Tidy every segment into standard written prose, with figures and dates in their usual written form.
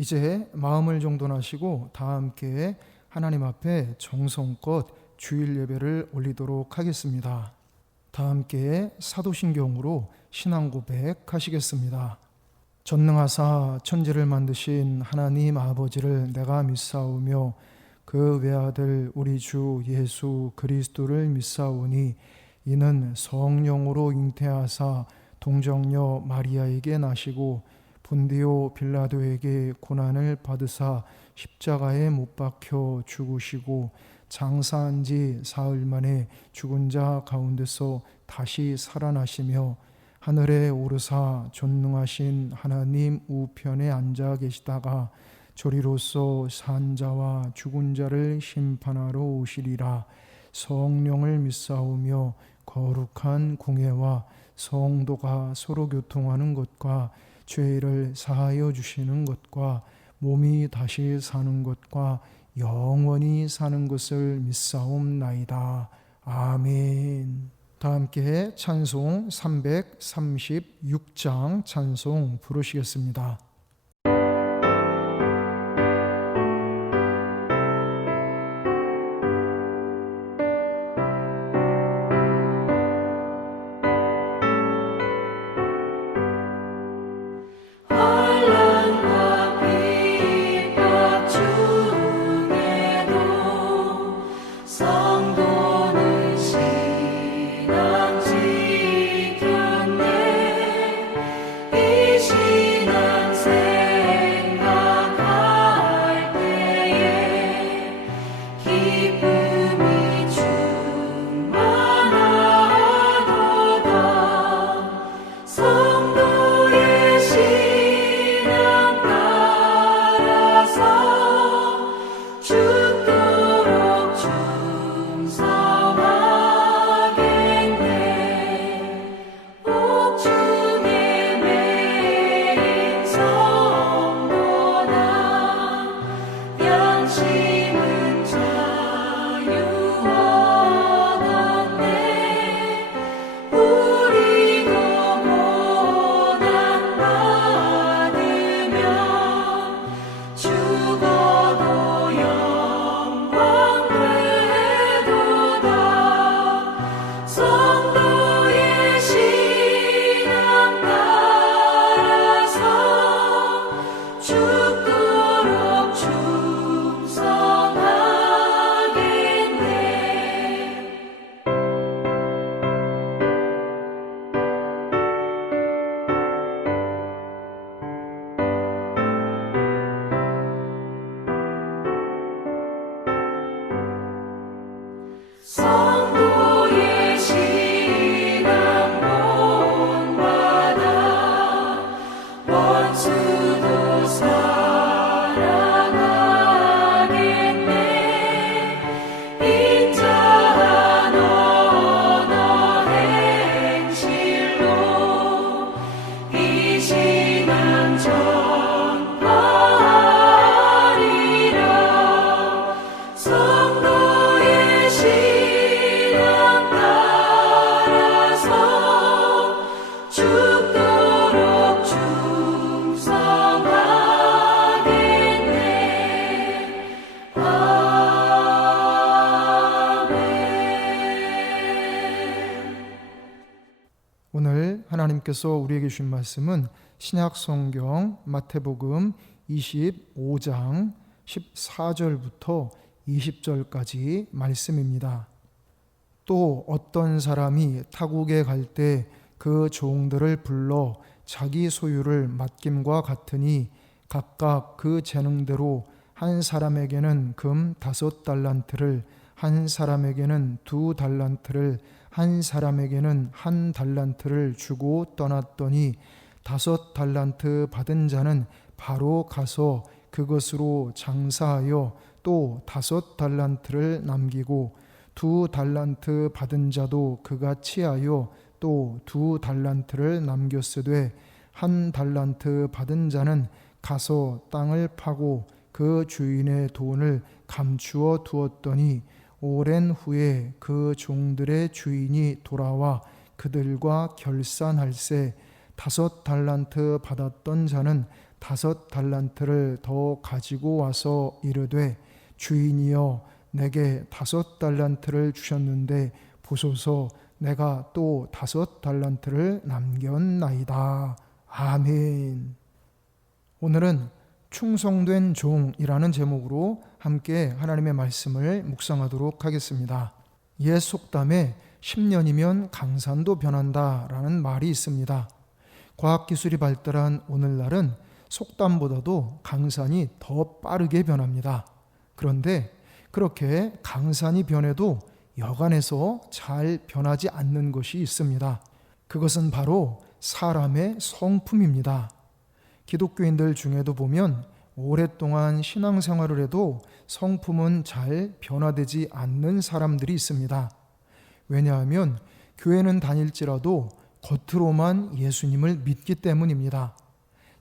이제 마음을 정돈하시고 다 함께 하나님 앞에 정성껏 주일 예배를 올리도록 하겠습니다. 다 함께 사도신경으로 신앙 고백하시겠습니다. 전능하사 천지를 만드신 하나님 아버지를 내가 믿사오며 그 외아들 우리 주 예수 그리스도를 믿사오니 이는 성령으로 잉태하사 동정녀 마리아에게 나시고 본디오 빌라도에게 고난을 받으사 십자가에 못 박혀 죽으시고 장사한 지 사흘 만에 죽은 자 가운데서 다시 살아나시며 하늘에 오르사 존능하신 하나님 우편에 앉아 계시다가 조리로서 산 자와 죽은 자를 심판하러 오시리라. 성령을 믿사오며 거룩한 공예와 성도가 서로 교통하는 것과 죄를 사하여 주시는 것과 몸이 다시 사는 것과 영원히 사는 것을 믿사옵나이다. 아멘. 다 함께 찬송 336장 찬송 부르시겠습니다. 오늘 하나님께서 우리에게 주신 말씀은 신약성경 마태복음 25장 14절부터 20절까지 말씀입니다. 또 어떤 사람이 타국에 갈 때 그 종들을 불러 자기 소유를 맡김과 같으니 각각 그 재능대로 한 사람에게는 금 5달란트를, 한 사람에게는 2달란트를, 한 사람에게는 1달란트를 주고 떠났더니 5달란트 받은 자는 바로 가서 그것으로 장사하여 또 5달란트를 남기고 2달란트 받은 자도 그같이 하여 또 2달란트를 남겼으되 1달란트 받은 자는 가서 땅을 파고 그 주인의 돈을 감추어 두었더니 오랜 후에 그 종들의 주인이 돌아와 그들과 결산할세 5달란트 받았던 자는 5달란트를 더 가지고 와서 이르되 주인이여 내게 5달란트를 주셨는데 보소서 내가 또 5달란트를 남겼나이다. 아멘. 오늘은 충성된 종이라는 제목으로 함께 하나님의 말씀을 묵상하도록 하겠습니다. 옛 속담에 10년이면 강산도 변한다 라는 말이 있습니다. 과학기술이 발달한 오늘날은 속담보다도 강산이 더 빠르게 변합니다. 그런데 그렇게 강산이 변해도 여간해서 잘 변하지 않는 것이 있습니다. 그것은 바로 사람의 성품입니다. 기독교인들 중에도 보면 오랫동안 신앙생활을 해도 성품은 잘 변화되지 않는 사람들이 있습니다. 왜냐하면 교회는 다닐지라도 겉으로만 예수님을 믿기 때문입니다.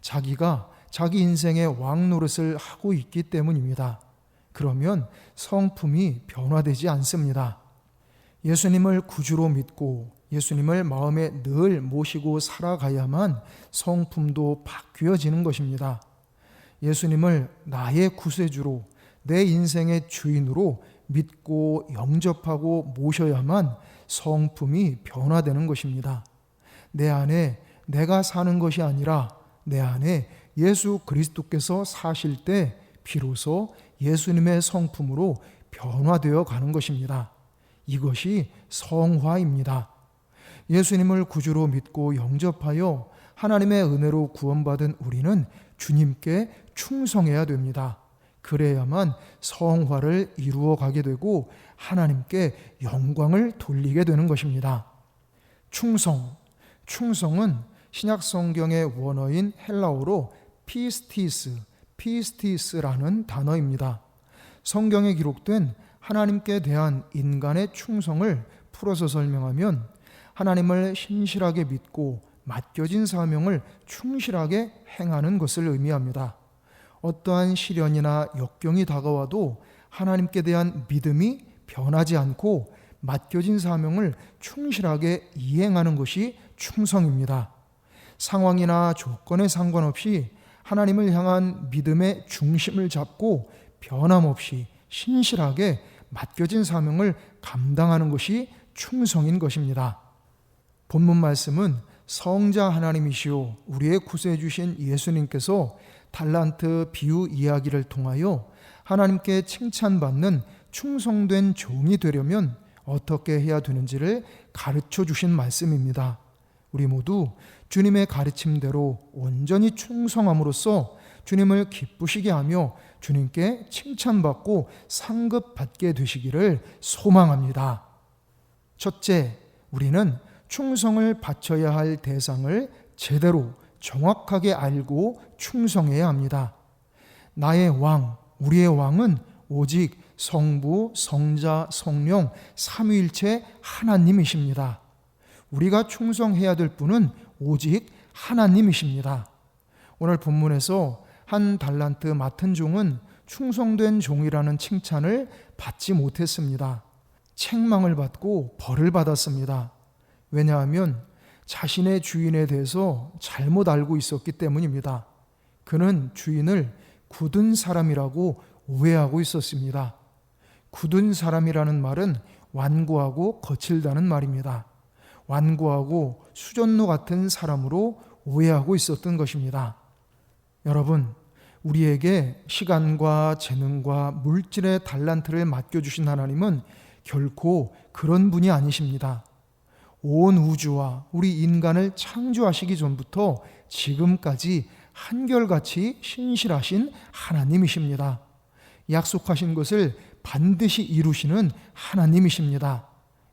자기가 자기 인생의 왕 노릇을 하고 있기 때문입니다. 그러면 성품이 변화되지 않습니다. 예수님을 구주로 믿고 예수님을 마음에 늘 모시고 살아가야만 성품도 바뀌어지는 것입니다. 예수님을 나의 구세주로 내 인생의 주인으로 믿고 영접하고 모셔야만 성품이 변화되는 것입니다. 내 안에 내가 사는 것이 아니라 내 안에 예수 그리스도께서 사실 때 비로소 예수님의 성품으로 변화되어 가는 것입니다. 이것이 성화입니다. 예수님을 구주로 믿고 영접하여 하나님의 은혜로 구원받은 우리는 주님께 충성해야 됩니다. 그래야만 성화를 이루어 가게 되고 하나님께 영광을 돌리게 되는 것입니다. 충성은 신약 성경의 원어인 헬라어로 피스티스라는 단어입니다. 성경에 기록된 하나님께 대한 인간의 충성을 풀어서 설명하면 하나님을 신실하게 믿고 맡겨진 사명을 충실하게 행하는 것을 의미합니다. 어떠한 시련이나 역경이 다가와도 하나님께 대한 믿음이 변하지 않고 맡겨진 사명을 충실하게 이행하는 것이 충성입니다. 상황이나 조건에 상관없이 하나님을 향한 믿음의 중심을 잡고 변함없이 신실하게 맡겨진 사명을 감당하는 것이 충성인 것입니다. 본문 말씀은 성자 하나님이시오 우리의 구세주신 예수님께서 달란트 비유 이야기를 통하여 하나님께 칭찬받는 충성된 종이 되려면 어떻게 해야 되는지를 가르쳐 주신 말씀입니다. 우리 모두 주님의 가르침대로 온전히 충성함으로써 주님을 기쁘시게 하며 주님께 칭찬받고 상급받게 되시기를 소망합니다. 첫째, 우리는 충성을 바쳐야 할 대상을 제대로 정확하게 알고 충성해야 합니다. 나의 왕, 우리의 왕은 오직 성부, 성자, 성령, 삼위일체 하나님이십니다. 우리가 충성해야 될 분은 오직 하나님이십니다. 오늘 본문에서 한 달란트 맡은 종은 충성된 종이라는 칭찬을 받지 못했습니다. 책망을 받고 벌을 받았습니다. 왜냐하면 자신의 주인에 대해서 잘못 알고 있었기 때문입니다. 그는 주인을 굳은 사람이라고 오해하고 있었습니다. 굳은 사람이라는 말은 완고하고 거칠다는 말입니다. 완고하고 수전노 같은 사람으로 오해하고 있었던 것입니다. 여러분, 우리에게 시간과 재능과 물질의 달란트를 맡겨주신 하나님은 결코 그런 분이 아니십니다. 온 우주와 우리 인간을 창조하시기 전부터 지금까지 한결같이 신실하신 하나님이십니다. 약속하신 것을 반드시 이루시는 하나님이십니다.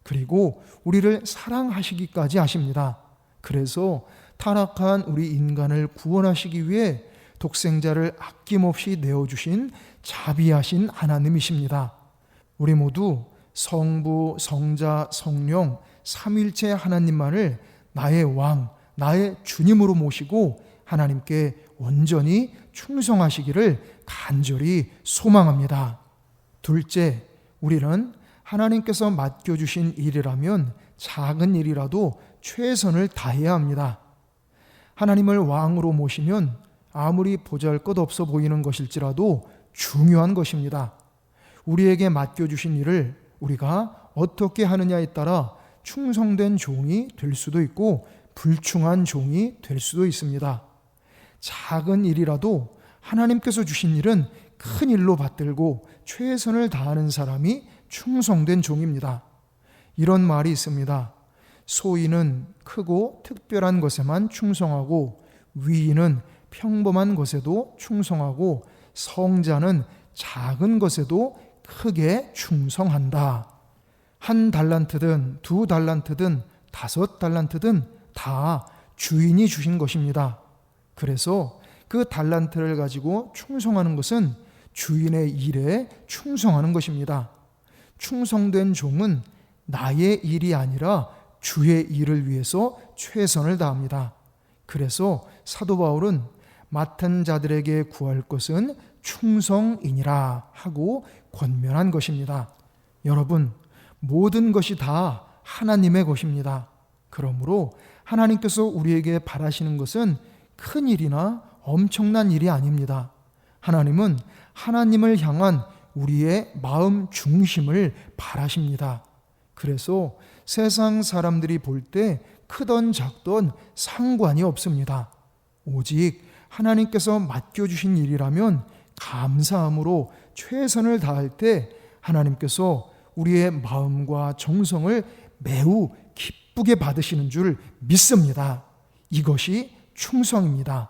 그리고 우리를 사랑하시기까지 하십니다. 그래서 타락한 우리 인간을 구원하시기 위해 독생자를 아낌없이 내어주신 자비하신 하나님이십니다. 우리 모두 성부, 성자, 성령, 삼위일체 하나님만을 나의 왕, 나의 주님으로 모시고 하나님께 온전히 충성하시기를 간절히 소망합니다. 둘째, 우리는 하나님께서 맡겨주신 일이라면 작은 일이라도 최선을 다해야 합니다. 하나님을 왕으로 모시면 아무리 보잘것없어 보이는 것일지라도 중요한 것입니다. 우리에게 맡겨주신 일을 우리가 어떻게 하느냐에 따라 충성된 종이 될 수도 있고 불충한 종이 될 수도 있습니다. 작은 일이라도 하나님께서 주신 일은 큰 일로 받들고 최선을 다하는 사람이 충성된 종입니다. 이런 말이 있습니다. 소인은 크고 특별한 것에만 충성하고 위인은 평범한 것에도 충성하고 성자는 작은 것에도 크게 충성한다. 1달란트든 2달란트든 5달란트든 다 주인이 주신 것입니다. 그래서 그 달란트를 가지고 충성하는 것은 주인의 일에 충성하는 것입니다. 충성된 종은 나의 일이 아니라 주의 일을 위해서 최선을 다합니다. 그래서 사도 바울은 맡은 자들에게 구할 것은 충성이니라 하고 권면한 것입니다. 여러분, 모든 것이 다 하나님의 것입니다. 그러므로 하나님께서 우리에게 바라시는 것은 큰 일이나 엄청난 일이 아닙니다. 하나님은 하나님을 향한 우리의 마음 중심을 바라십니다. 그래서 세상 사람들이 볼 때 크던 작던 상관이 없습니다. 오직 하나님께서 맡겨주신 일이라면 감사함으로 최선을 다할 때 하나님께서 우리의 마음과 정성을 매우 기쁘게 받으시는 줄 믿습니다. 이것이 충성입니다.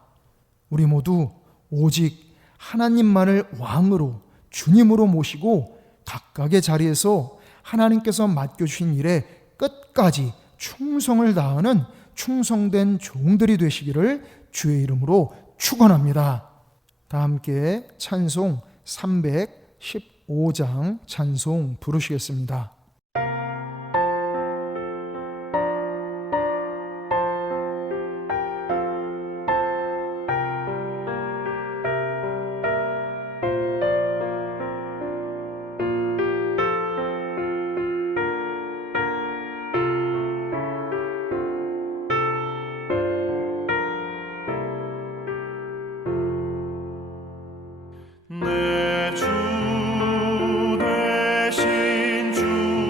우리 모두 오직 하나님만을 왕으로 주님으로 모시고 각각의 자리에서 하나님께서 맡겨주신 일에 끝까지 충성을 다하는 충성된 종들이 되시기를 주의 이름으로 축원합니다. 다 함께 찬송 315장 찬송 부르시겠습니다. 내 주 되신 주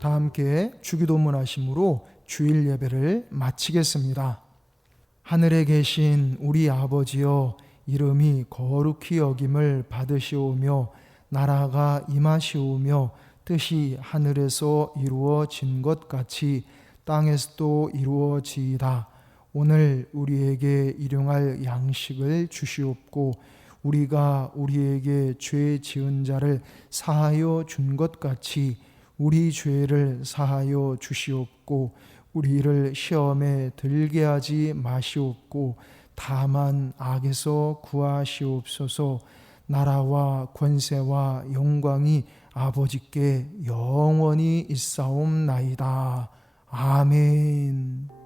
다 함께 주기도문 하심으로 주일 예배를 마치겠습니다. 하늘에 계신 우리 아버지여, 이름이 거룩히 여김을 받으시오며 나라가 임하시오며 뜻이 하늘에서 이루어진 것 같이 땅에서도 이루어지이다. 오늘 우리에게 일용할 양식을 주시옵고 우리가 우리에게 죄 지은 자를 사하여 준 것 같이 우리 죄를 사하여 주시옵고 우리를 시험에 들게 하지 마시옵고 다만 악에서 구하시옵소서. 나라와 권세와 영광이 아버지께 영원히 있사옵나이다. 아멘.